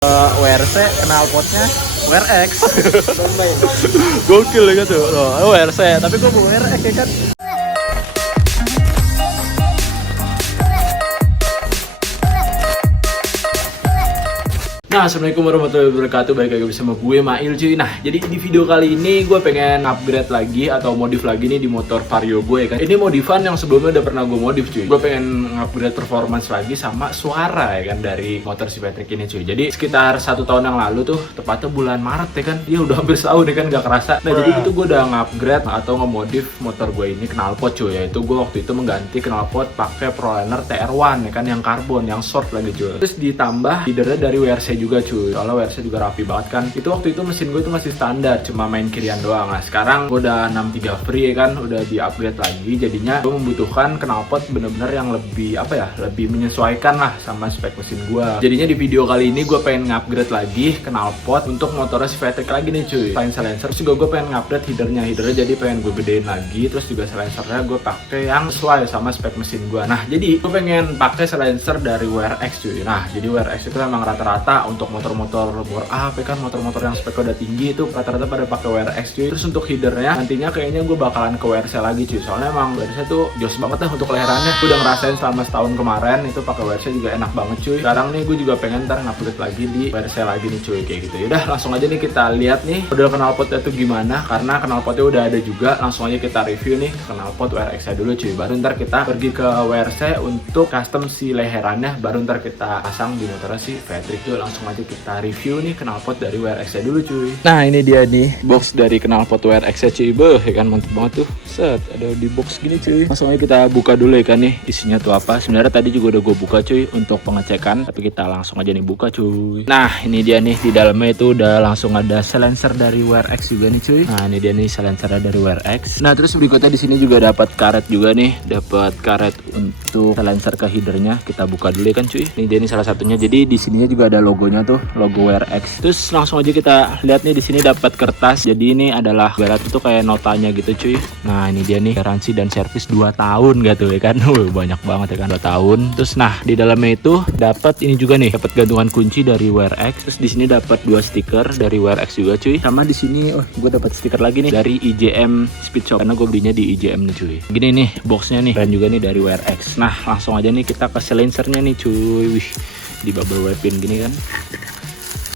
WRC knalpotnya WRX. Gokil ya tuh. WRC tapi gue mau WRX ya kan. Nah, assalamualaikum warahmatullahi wabarakatuh. Balik lagi bersama gue Mail cuy. Nah, jadi di video kali ini gue pengen upgrade lagi atau modif lagi nih di motor Vario gue ya kan. Ini modifan yang sebelumnya udah pernah gue modif cuy. Gue pengen upgrade performance lagi sama suara ya kan dari motor si Patrick ini cuy. Jadi sekitar 1 tahun yang lalu tuh, tepatnya bulan Maret ya kan. Dia udah hampir setahun ya kan, gak kerasa. Nah, jadi itu gue udah upgrade atau nge-modif motor gue ini knalpot cuy. Yaitu gue waktu itu mengganti knalpot pakai Proliner TR1 ya kan, yang karbon, yang short lagi cuy. Terus ditambah leadernya dari WRC juga cuy, soalnya WRC juga rapi banget kan. Itu waktu itu mesin gue itu masih standar, cuma main kirian doang. Nah sekarang gue udah 63 free ya kan, udah di upgrade lagi. Jadinya gue membutuhkan knalpot bener-bener yang lebih apa ya, lebih menyesuaikan lah sama spek mesin gue. Jadinya di video kali ini gue pengen ngupgrade lagi knalpot untuk motornya si Patrick lagi nih cuy. Selain silencer juga gue pengen ngupgrade headernya jadi pengen gue gedein lagi. Terus juga silencernya gue pakai yang sesuai sama spek mesin gue. Nah jadi gue pengen pakai silencer dari WRX cuy. Nah jadi WRX itu emang rata-rata untuk motor-motor bore up ya kan, motor-motor yang speknya udah tinggi itu rata-rata pada pakai WRX cuy. Terus untuk headernya nantinya kayaknya gue bakalan ke WRC lagi cuy, soalnya emang WRC tuh jos banget lah untuk leherannya. Gue udah ngerasain selama setahun kemarin itu pakai WRC juga enak banget cuy. Sekarang nih gue juga pengen ntar ngupgrade lagi di WRC lagi nih cuy, kayak gitu. Yaudah langsung aja nih kita lihat nih model knalpotnya tuh gimana, karena knalpotnya udah ada juga. Langsung aja kita review nih knalpot WRX nya dulu cuy, baru ntar kita pergi ke WRC untuk custom si leherannya, baru ntar kita pasang di motornya si Patrick tuh. Langsung aja kita review nih knalpot dari WRX nya dulu cuy. Nah ini dia nih box dari knalpot WRX nya cuy. Beuh ya kan, mantep banget tuh. Set, ada di box gini cuy. Langsung aja kita buka dulu ya kan nih isinya tuh apa. Sebenarnya tadi juga udah gue buka cuy untuk pengecekan, tapi kita langsung aja nih buka cuy. Nah ini dia nih, di dalamnya itu udah langsung ada silencer dari WRX juga nih cuy. Nah ini dia nih silencernya dari WRX. Nah terus berikutnya di sini juga dapat karet juga nih, dapat karet untuk silencer ke headernya. Kita buka dulu ya kan cuy. Ini dia nih salah satunya. Jadi di sininya juga ada logonya tuh, logo WRX. Terus langsung aja kita lihat nih, di sini dapat kertas. Jadi ini adalah barat itu kayak notanya gitu cuy. Nah ini dia nih, garansi dan servis 2 tahun gitu ya kan. Banyak banget ya kan, 2 tahun. Terus nah di dalamnya itu dapat ini juga nih, dapat gantungan kunci dari WRX. Terus di sini dapat 2 stiker dari WRX juga cuy. Sama di sini gue dapat stiker lagi nih dari IJM Speed Shop, karena gue belinya di IJM nih cuy. Gini nih boxnya nih, keren juga nih dari WRX. Nah langsung aja nih kita ke silencernya nih cuy. Wih, di bubble wrapin gini kan.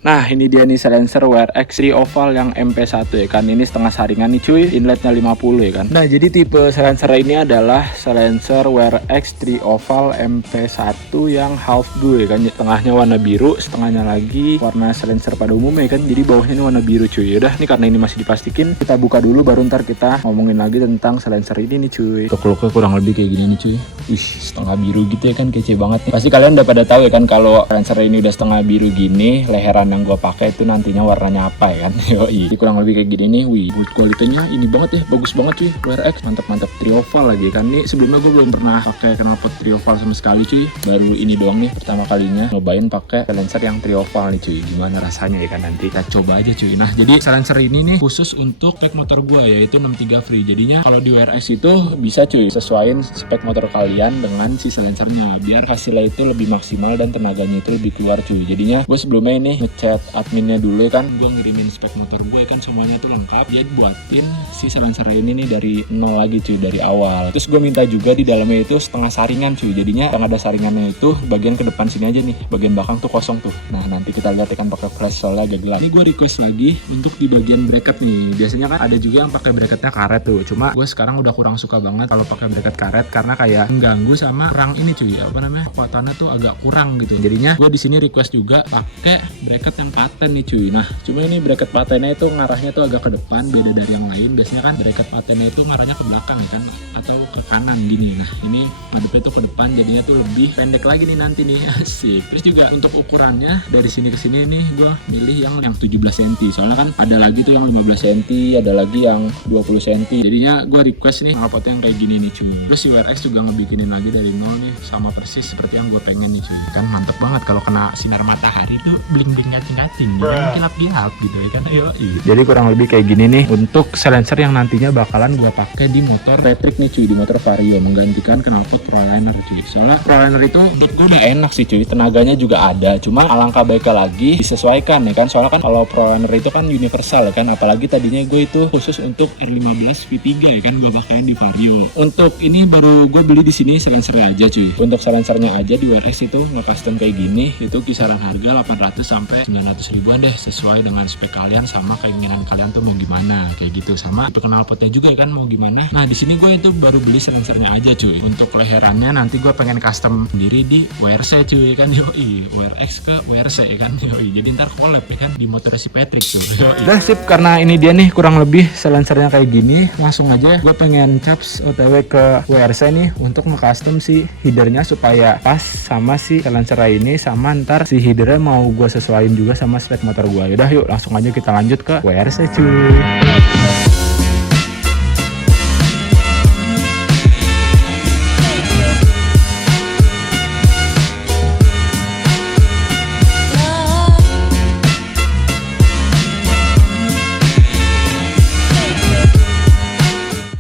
Nah ini dia nih silencer WRX 3 oval yang MP1 ya kan. Ini setengah saringan nih cuy, inletnya 50 ya kan. Nah jadi tipe silencer ini adalah silencer WRX 3 oval MP1 yang half blue ya kan. Tengahnya warna biru, setengahnya lagi warna silencer pada umumnya ya kan. Jadi bawahnya ini warna biru cuy. Yaudah nih, karena ini masih diplastikin, kita buka dulu baru ntar kita ngomongin lagi tentang silencer ini nih cuy. Look-looknya kurang lebih kayak gini nih cuy. Wih, setengah biru gitu ya kan, kece banget nih. Pasti kalian udah pada tahu ya kan kalau silencer ini udah setengah biru gini, leheran yang gue pakai itu nantinya warnanya apa ya kan. Yoi, jadi kurang lebih kayak gini nih. Wih, build kualitasnya ini banget ya, bagus banget cuy. WRX mantap-mantap, trioval lagi kan. Nih sebelumnya gue belum pernah pakai knalpot trioval sama sekali cuy, baru ini doang nih pertama kalinya nyobain pakai silencer yang trioval nih cuy. Gimana rasanya ya kan, nanti kita coba aja cuy. Nah jadi silencer ini nih khusus untuk spek motor gue, yaitu 63 free. Jadinya kalau di WRX itu bisa cuy sesuaiin spek motor kalian dengan si silencernya, biar hasilnya itu lebih maksimal dan tenaganya itu lebih keluar cuy. Jadinya gue sebelumnya ini ngechat adminnya dulu ya kan, gue ngirimin spek motor gue kan, semuanya tuh lengkap. Dia buatin si silencer ini nih dari nol lagi cuy, dari awal. Terus gue minta juga di dalamnya itu setengah saringan cuy. Jadinya yang ada saringannya itu bagian ke depan sini aja nih, bagian belakang tuh kosong tuh. Nah nanti kita lihat kan pakai flash, soalnya agak gelap. Ini gue request lagi untuk di bagian bracket nih. Biasanya kan ada juga yang pakai bracketnya karet tuh, cuma gue sekarang udah kurang suka banget kalau pakai bracket karet, karena kayak mengganggu sama kurang ini cuy, apa namanya, kekuatannya tuh agak kurang gitu. Jadinya gue di sini request juga pakai bracket yang paten nih cuy. Nah cuma ini bracket patennya itu ngarahnya tuh agak ke depan, beda dari yang lain. Biasanya kan bracket patennya itu ngarahnya ke belakang ya kan, atau ke kanan gini. Nah ini ngadepnya tuh ke depan, jadinya tuh lebih pendek lagi nih nanti nih. Asik. Terus juga untuk ukurannya dari sini ke sini nih gue milih yang 17 cm, soalnya kan ada lagi tuh yang 15 cm, ada lagi yang 20 cm. Jadinya gue request nih knalpotnya yang kayak gini nih cuy. Terus si WRX juga ngebikinin lagi dari nol nih, sama persis seperti yang gue pengen nih cuy. Kan mantep banget kalau kena sinar matahari tuh bling-bling ngacing-ngacing, kilap-kilap gitu ya kan. Ayo. Jadi kurang lebih kayak gini nih untuk silencer yang nantinya bakalan gue pakai di motor Patrick nih cuy, di motor Vario, menggantikan knalpot Proliner cuy. Soalnya Proliner itu sebenarnya menurut gue udah enak sih cuy, tenaganya juga ada, cuma alangkah baiknya lagi disesuaikan ya kan, soalnya kan kalau ProLiner itu kan universal ya kan, apalagi tadinya gue itu khusus untuk R15 V3 ya kan, gue pakaiin di Vario. Untuk ini baru gue beli di sini silencernya aja cuy. Untuk silencernya aja di WRX itu nge-custom kayak gini, itu kisaran harga 800 sampai 900 ribuan deh, sesuai dengan spek kalian sama keinginan kalian tuh mau gimana kayak gitu, sama knalpotnya juga kan mau gimana. Nah di sini gue itu baru beli silencernya aja cuy. Untuk leherannya nanti gue pengen custom sendiri di WRC cuy kan, yoi WRX ke WRC ya kan, yoi jadi ntar collab ya kan di motor si Patrick tuh. Udah sip, karena ini dia nih kurang lebih silencernya kayak gini, langsung aja gue pengen caps OTW ke WRC nih untuk nge-custom si headernya supaya pas sama si silencer ini, sama ntar si headernya mau gue sesuaiin juga sama spek motor gue. Yaudah yuk langsung aja kita lanjut ke WRC cuy.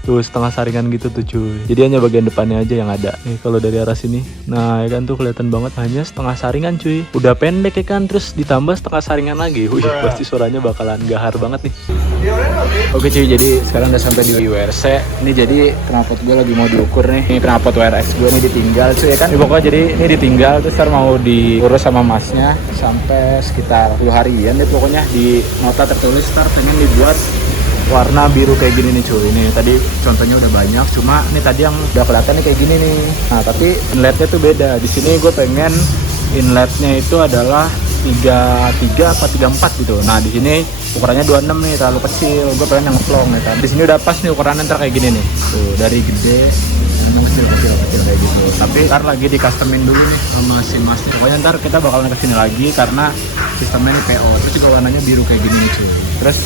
Tuh setengah saringan gitu tuh cuy, jadi hanya bagian depannya aja yang ada nih kalau dari arah sini. Nah ya kan tuh kelihatan banget hanya setengah saringan cuy, udah pendek ya kan, terus ditambah setengah saringan lagi. Wih pasti suaranya bakalan gahar banget nih. Oke cuy, jadi sekarang udah sampai di WRC. Ini jadi knalpot gue lagi mau diukur nih. Ini knalpot WRX gue nih ditinggal cuy ya kan. Ini pokoknya jadi ini ditinggal, terus ntar mau diurus sama masnya sampai sekitar 10 harian deh pokoknya. Di nota tertulis ntar pengen dibuat warna biru kayak gini nih cuy. Ini tadi contohnya udah banyak, cuma ini tadi yang udah kelihatan nih kayak gini nih. Nah tapi inletnya tuh beda. Di sini gue pengen inletnya itu adalah 33 apa 34 gitu. Nah di sini ukurannya 26 nih, terlalu kecil. Gue pengen yang plong nih kan. Di sini udah pas nih ukurannya, ntar kayak gini nih. Tuh dari gede memang kecil kayak gitu. Tapi ntar lagi di customin dulu nih sama si mas. Pokoknya ntar kita bakalan kesini lagi karena sistemnya ini PO. Terus juga warnanya biru kayak gini nih cuy. Terus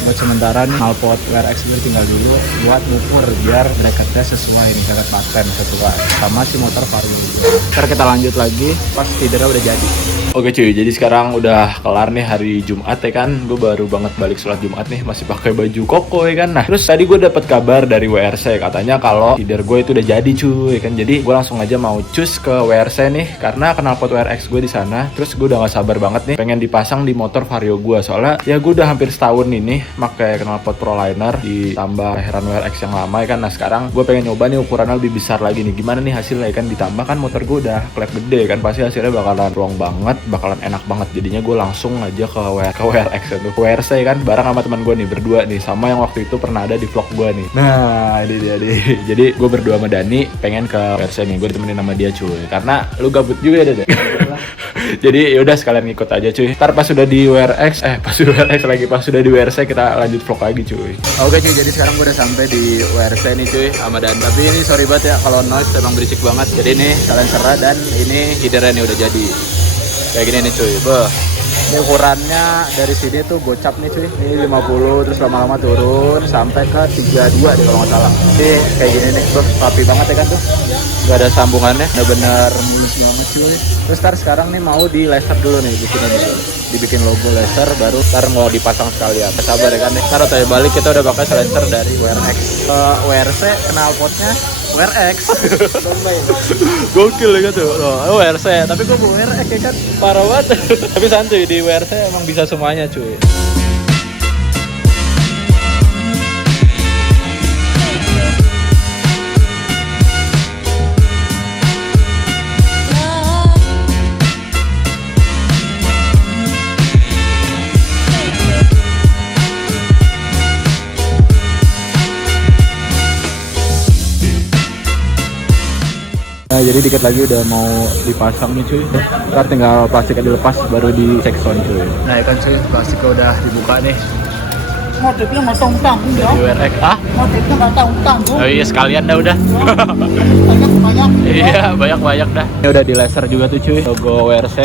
buat sementara nih knalpot WRX gue tinggal dulu buat ukur biar bracketnya sesuai nih, bracket paten sesuai sama si motor Vario juga. Ntar kita lanjut lagi pas feedernya udah jadi. Oke cuy, jadi sekarang udah kelar nih hari Jumat ya kan. Gue baru banget balik sholat Jumat nih, masih pakai baju koko ya kan. Nah terus tadi gue dapet kabar dari WRC katanya kalau feeder gue itu udah jadi cuy kan. Jadi gue langsung aja mau cus ke WRC nih karena knalpot WRX gue di sana. Terus gue udah gak sabar banget nih pengen dipasang di motor Vario gue, soalnya ya gue udah hampir setahun ini pakai knalpot ProLiner ditambah leheran WRX yang lama ya kan. Nah sekarang gue pengen nyoba nih ukurannya lebih besar lagi nih, gimana nih hasilnya ya kan. Ditambah kan motor gue udah klep gede kan, pasti hasilnya bakalan ruang banget, bakalan enak banget. Jadinya gue langsung aja ke WRX untuk WRC kan, bareng sama teman gue nih berdua nih, sama yang waktu itu pernah ada di vlog gue nih. Nah ini dia nih. Jadi gue berdua sama Dani pengen ke WRC nih, gue ditemenin sama dia cuy, karena lu gabut juga ya Dada. Jadi yaudah sekalian ngikut aja cuy. Ntar pas sudah di WRX, pas sudah di WRC kita lanjut vlog lagi cuy. Oke cuy, jadi sekarang gue udah sampai di WRC nih cuy sama Dan. Tapi ini sorry banget ya kalau noise emang berisik banget. Jadi ini silencer dan ini headernya nih udah jadi kayak gini nih cuy. Ini ukurannya dari sini tuh gocap nih cuy. Ini 50, terus lama-lama turun sampai ke 32 deh kalau nggak salah. Ini kayak gini nih tuh, rapi banget ya kan tuh. Gak ada sambungannya, bener-bener mulus banget cuy. Terus sekarang nih mau di laser dulu nih, dibikin logo laser, baru ntar mau dipasang sekalian. Sabar ya kan nih. Ntar otoy balik kita udah pakai silencer dari WRX. WRC knalpotnya WRX. Gokil ya kan tuh. WRC, tapi gue WRX ya kan parah banget. Tapi santuy, di WRC emang bisa semuanya cuy. Nah jadi dikit lagi udah mau dipasang nih cuy. Ntar tinggal plastiknya dilepas baru di check sound cuy. Nah ya kan cuy, plastiknya udah dibuka nih. Motifnya nggak tong-tong ya? Di WRX Motifnya nggak tong-tong tuh. Oh iya sekalian dah udah. Banyak. Iya banyak dah. Ini udah di laser juga tuh cuy, logo WRC.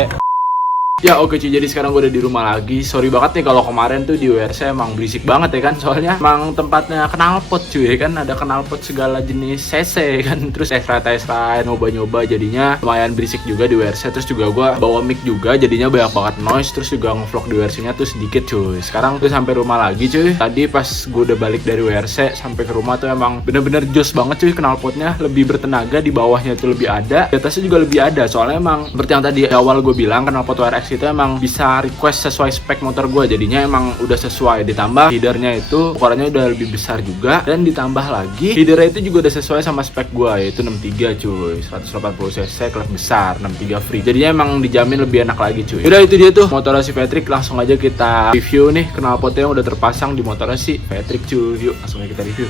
Ya oke cuy, jadi sekarang gue udah di rumah lagi. Sorry banget nih kalau kemarin tuh di WRC emang berisik banget ya kan. Soalnya emang tempatnya knalpot cuy ya kan. Ada knalpot segala jenis CC kan. Terus Tesla nyoba-nyoba, jadinya lumayan berisik juga di WRC. Terus juga gue bawa mic juga, jadinya banyak banget noise. Terus juga ngevlog di WRC nya tuh sedikit cuy. Sekarang tuh sampai rumah lagi cuy. Tadi pas gue udah balik dari WRC sampai ke rumah tuh emang bener-bener jos banget cuy. Knalpotnya lebih bertenaga, di bawahnya tuh lebih ada, di atasnya juga lebih ada. Soalnya emang seperti yang tadi awal gue bilang, knalpot WRX itu emang bisa request sesuai spek motor gue, jadinya emang udah sesuai. Ditambah headernya itu ukurannya udah lebih besar juga, dan ditambah lagi headernya itu juga udah sesuai sama spek gue, yaitu 63 cuy, 180 cc klep besar, 63 free, jadinya emang dijamin lebih enak lagi cuy. Udah itu dia tuh motor si Patrick, langsung aja kita review nih knalpotnya yang udah terpasang di motor si Patrick cuy. Yuk langsung aja kita review.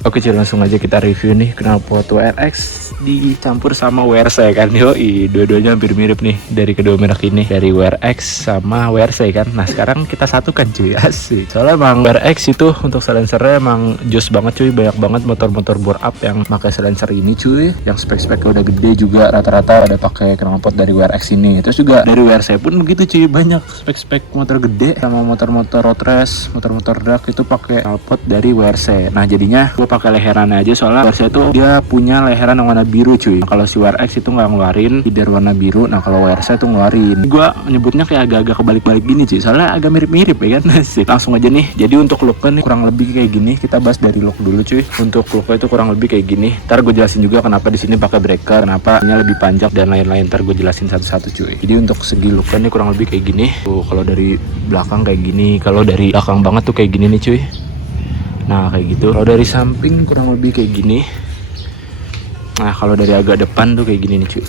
Oke cuy, langsung aja kita review nih knalpot WRX dicampur sama WRC kan. Yoi, dua-duanya hampir mirip nih dari kedua merek ini, dari WRX sama WRC kan. Nah sekarang kita satukan cuy, asik. Soalnya emang WRX itu untuk silencernya emang jos banget cuy. Banyak banget motor-motor bore up yang pakai silencer ini cuy, yang spek-speknya udah gede juga, rata-rata ada pakai knalpot dari WRX ini. Terus juga dari WRC pun begitu cuy, banyak spek-spek motor gede sama motor-motor road race, motor-motor drag itu pakai knalpot dari WRC. Nah jadinya gue pakai leherannya aja, soalnya WRC itu dia punya leheran yang warna biru cuy. Kalau si WRX itu nggak ngeluarin header warna biru, nah kalau WRC itu ngeluarin. Gue nyebutnya kayak agak-agak kebalik-balik gini cuy, soalnya agak mirip-mirip ya kan. Sih langsung aja nih, jadi untuk looknya nih kurang lebih kayak gini. Kita bahas dari look dulu cuy. Untuk looknya itu kurang lebih kayak gini. Ntar gue jelasin juga kenapa di sini pakai breaker, kenapa ini lebih panjang dan lain-lain. Ntar gue jelasin satu-satu cuy. Jadi untuk segi looknya nih kurang lebih kayak gini. Tuh kalau dari belakang kayak gini, kalau dari belakang banget tuh kayak gini nih cuy. Nah kayak gitu. Kalau dari samping kurang lebih kayak gini. Nah kalau dari agak depan tuh kayak gini nih cuy.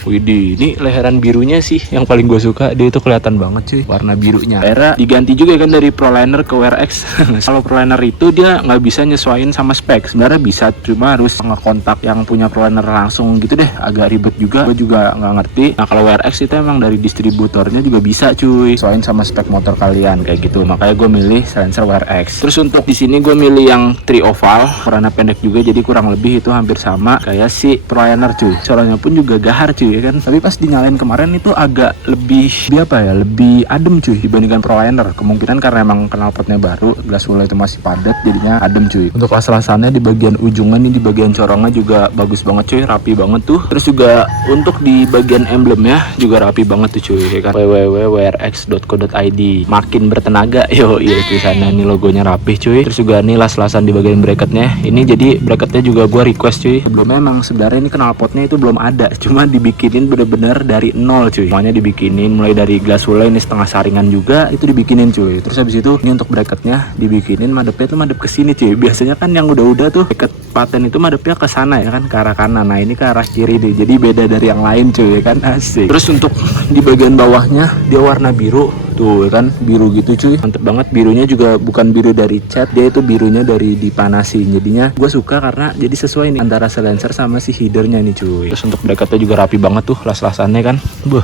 Widih, ini leheran birunya sih yang paling gue suka. Dia itu kelihatan banget cuy, warna birunya. Akhirnya diganti juga kan dari Proliner ke WRX. Kalau Proliner itu dia nggak bisa nyesuaiin sama spek. Sebenarnya bisa, cuma harus ngekontak yang punya Proliner langsung gitu deh. Agak ribet juga, gue juga nggak ngerti. Nah kalau WRX itu emang dari distributornya juga bisa cuy, sesuaiin sama spek motor kalian kayak gitu. Makanya gue milih silencer WRX. Terus untuk di sini gue milih yang tri oval, warna pendek juga, jadi kurang lebih itu hampir sama kayak si Proliner cuy. Suaranya pun juga gahar cuy ya kan. Tapi pas dinyalain kemarin itu agak lebih lebih adem cuy dibandingkan Proliner. Kemungkinan karena emang knalpotnya baru, glass wool itu masih padat, jadinya adem cuy. Untuk las-lasannya di bagian ujungnya nih, di bagian corongnya juga bagus banget cuy, rapi banget tuh. Terus juga untuk di bagian emblemnya juga rapi banget tuh cuy ya kan. www.wrx.co.id, makin bertenaga. Yo iya tulisannya nih, logonya rapih cuy. Terus juga nih las-lasan di bagian bracketnya. Ini jadi bracketnya juga gua request cuy. Sebelumnya emang sebenarnya ini knalpotnya itu belum ada, cuma dibikinin bener-bener dari nol cuy. Semuanya dibikinin mulai dari glass wool, ini setengah saringan juga itu dibikinin cuy. Terus habis itu ini untuk bracketnya dibikinin madepnya tuh madep ke sini cuy. Biasanya kan yang udah-udah tuh bracket paten itu madepnya ke sana ya kan, ke arah kanan. Nah ini ke arah kiri deh, jadi beda dari yang lain cuy ya kan, asik. Terus untuk di bagian bawahnya dia warna biru tuh kan, biru gitu cuy, mantep banget. Birunya juga bukan biru dari cat, dia itu birunya dari dipanasin. Jadinya gue suka karena jadi sesuai nih antara silencer sama si headernya nih cuy. Terus untuk bracketnya juga rapi banget tuh, las-lasannya kan,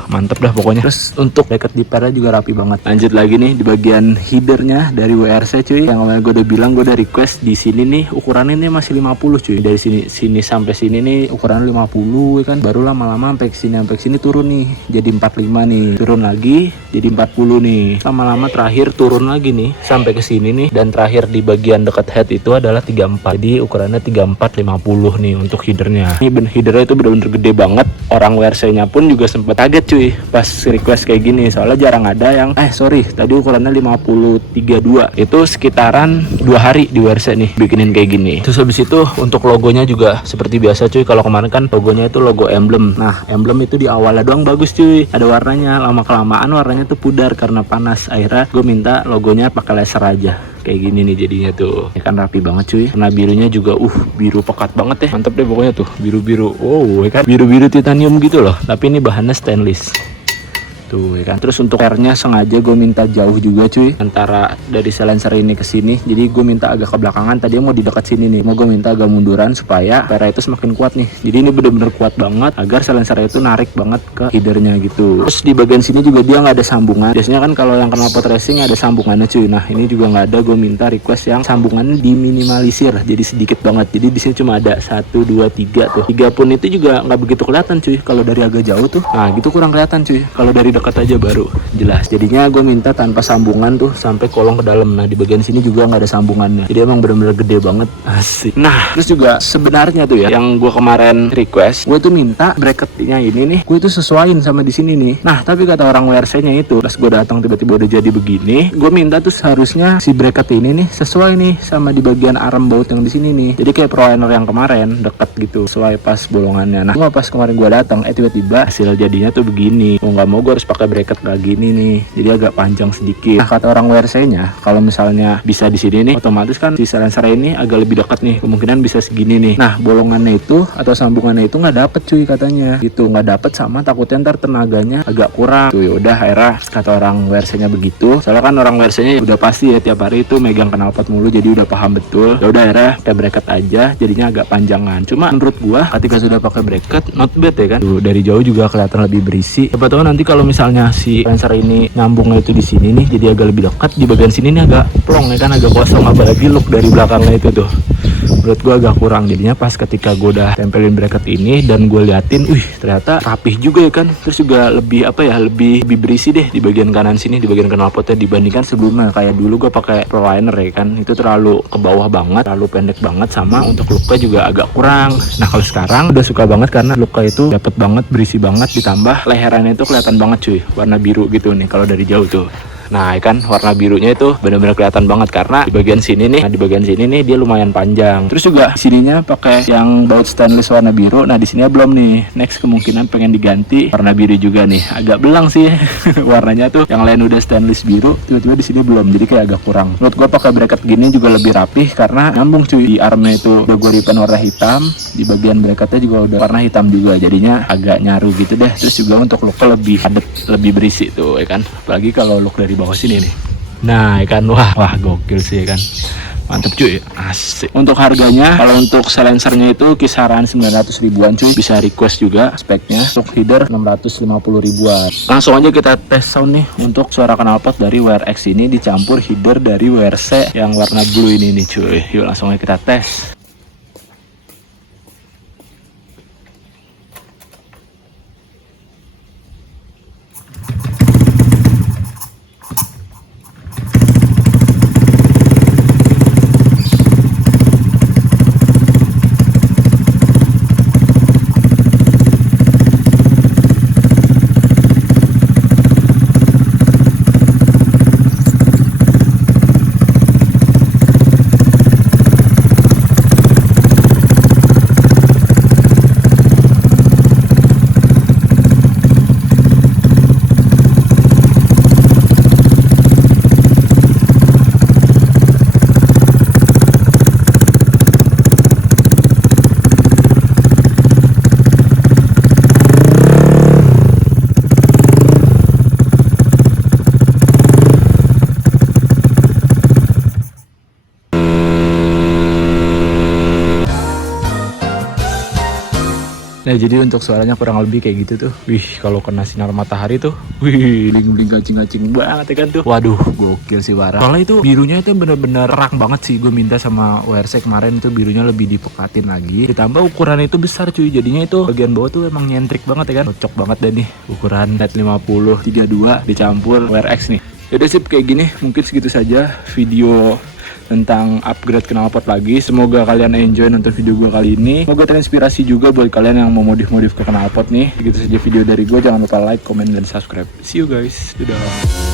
mantep dah pokoknya. Terus untuk bracket dipernya juga rapi banget. Lanjut lagi nih di bagian headernya dari WRC cuy, yang kemarin gue udah bilang gue udah request. Di sini nih ukurannya ini masih 50 cuy, dari sini sampai sini nih ukuran 50 ya kan. Baru lama-lama sampai sini turun nih jadi 45 nih, turun lagi jadi 40 nih, lama-lama terakhir turun lagi nih sampai ke sini nih, dan terakhir di bagian dekat head itu adalah 34. Jadi ukurannya 34 50 nih untuk headernya. Ini headernya itu bener-bener gede banget. Orang WRC nya pun juga sempat kaget cuy pas request kayak gini, soalnya jarang ada yang tadi ukurannya 50-32, itu sekitaran 2 hari di WRC nih bikinin kayak gini. Terus habis itu untuk logonya juga seperti biasa cuy. Kalau kemarin kan logonya itu logo emblem. Nah emblem itu di awalnya doang bagus cuy, ada warnanya. Lama kelamaan warnanya tuh pudar karena panas. Akhirnya gue minta logonya pakai laser aja kayak gini nih jadinya tuh ya kan, rapi banget cuy. Warna birunya juga biru pekat banget ya, mantep deh pokoknya tuh, biru-biru ya kan, biru-biru titanium gitu loh, tapi ini bahannya stainless. tuh ya kan. Terus untuk airnya sengaja gue minta jauh juga cuy, antara dari silencer ini ke sini. Jadi gue minta agak ke belakangan, tadinya mau di dekat sini nih, mau gue minta agak munduran supaya air itu semakin kuat nih. Jadi ini bener-bener kuat banget agar silencer itu narik banget ke headernya gitu. Terus di bagian sini juga dia nggak ada sambungan. Biasanya kan kalau yang knalpot racing ada sambungannya cuy. Nah ini juga nggak ada, gue minta request yang sambungannya diminimalisir jadi sedikit banget. Jadi di sini cuma ada 1, 2, 3 tuh. 3 pun itu juga nggak begitu kelihatan cuy. Kalau dari agak jauh tuh, nah gitu kurang kelihatan cuy. Kalau dari dekat aja baru jelas. Jadinya gue minta tanpa sambungan tuh sampai kolong ke dalam. Nah di bagian sini juga nggak ada sambungannya. Jadi emang bener-bener gede banget, asik. Nah terus juga sebenarnya tuh ya, yang gue kemarin request, gue tuh minta bracketnya ini nih, gue tuh sesuaiin sama di sini nih. Nah tapi kata orang WRC-nya itu, pas gue datang tiba-tiba udah jadi begini, gue minta tuh seharusnya si bracket ini nih sesuai nih sama di bagian arm baut yang di sini nih. Jadi kayak ProLiner yang kemarin deket gitu, sesuai pas bolongannya. Nah pas kemarin gue datang, tiba-tiba hasil jadinya tuh begini. Mau nggak mau gue harus pakai bracket kayak gini nih, jadi agak panjang sedikit. Nah kata orang WRC-nya, kalau misalnya bisa di sini nih, otomatis kan si silencer ini agak lebih dekat nih, kemungkinan bisa segini nih. Nah bolongannya itu atau sambungannya itu nggak dapet cuy katanya, gitu nggak dapet, sama takutnya ntar tenaganya agak kurang. Tuh yaudah akhirnya kata orang WRC-nya begitu. Soalnya kan orang WRC-nya udah pasti ya tiap hari itu megang knalpot mulu, jadi udah paham betul. Ya udah akhirnya pakai bracket aja, jadinya agak panjangan. Cuma menurut gua ketika sudah pakai bracket not bad ya kan. Tuh dari jauh juga kelihatan lebih berisi. Siapa tahu nanti kalau misalnya si silencer ini nyambungnya itu di sini nih, jadi agak lebih dekat. Di bagian sini nih agak plong ya kan, agak kosong. Apalagi look dari belakangnya itu tuh, menurut gue agak kurang. Jadinya pas ketika gue udah tempelin bracket ini dan gue liatin, ternyata rapih juga ya kan. Terus juga lebih lebih berisi deh di bagian kanan sini, di bagian knalpotnya, dibandingkan sebelumnya. Kayak dulu gue pakai ProLiner ya kan, itu terlalu ke bawah banget, terlalu pendek banget, sama untuk looknya juga agak kurang. Nah kalau sekarang udah suka banget karena looknya itu dapet banget, berisi banget, ditambah leherannya itu kelihatan banget cuy, warna biru gitu nih kalau dari jauh tuh. Nah kan warna birunya itu benar-benar kelihatan banget karena di bagian sini nih, di bagian sini nih dia lumayan panjang. Terus juga sininya pakai yang baut stainless warna biru. Nah di sini belum nih. Next kemungkinan pengen diganti warna biru juga nih. Agak belang sih warnanya tuh. Yang lain udah stainless biru, tiba-tiba di sini belum. Jadi kayak agak kurang. Menurut gua pakai bracket gini juga lebih rapih karena nyambung cuy. Di armnya itu udah gua repaint warna hitam, di bagian bracketnya juga udah warna hitam juga. Jadinya agak nyaru gitu deh. Terus juga untuk looknya lebih padet, lebih berisi tuh ya kan. Apalagi kalau look dari bawah sini nih. Nah ikan wah gokil sih ya kan, mantep cuy, asik. Untuk harganya, kalau untuk silencernya itu kisaran 900 ribuan cuy. Bisa request juga speknya. Untuk header 650 ribuan. Langsung aja kita tes sound nih untuk suara knalpot dari WRX ini dicampur header dari WRC yang warna blue ini nih cuy. Yuk langsung aja kita tes. Nah jadi untuk suaranya kurang lebih kayak gitu tuh. Wih kalau kena sinar matahari tuh, wih bling-bling gacing-gacing banget ya kan tuh. Waduh gokil sih parah. Soalnya itu birunya itu bener-bener terang banget sih. Gue minta sama WRC kemarin itu birunya lebih dipekatin lagi. Ditambah ukuran itu besar cuy. Jadinya itu bagian bawah tuh emang nyentrik banget ya kan. Cocok banget deh nih ukuran net 50 32 dicampur WRX nih. Yaudah sip kayak gini. Mungkin segitu saja video tentang upgrade knalpot lagi. Semoga kalian enjoy nonton video gue kali ini. Semoga terinspirasi juga buat kalian yang mau modif-modif ke knalpot nih. Begitu saja video dari gue. Jangan lupa like, comment, dan subscribe. See you guys. Dadah.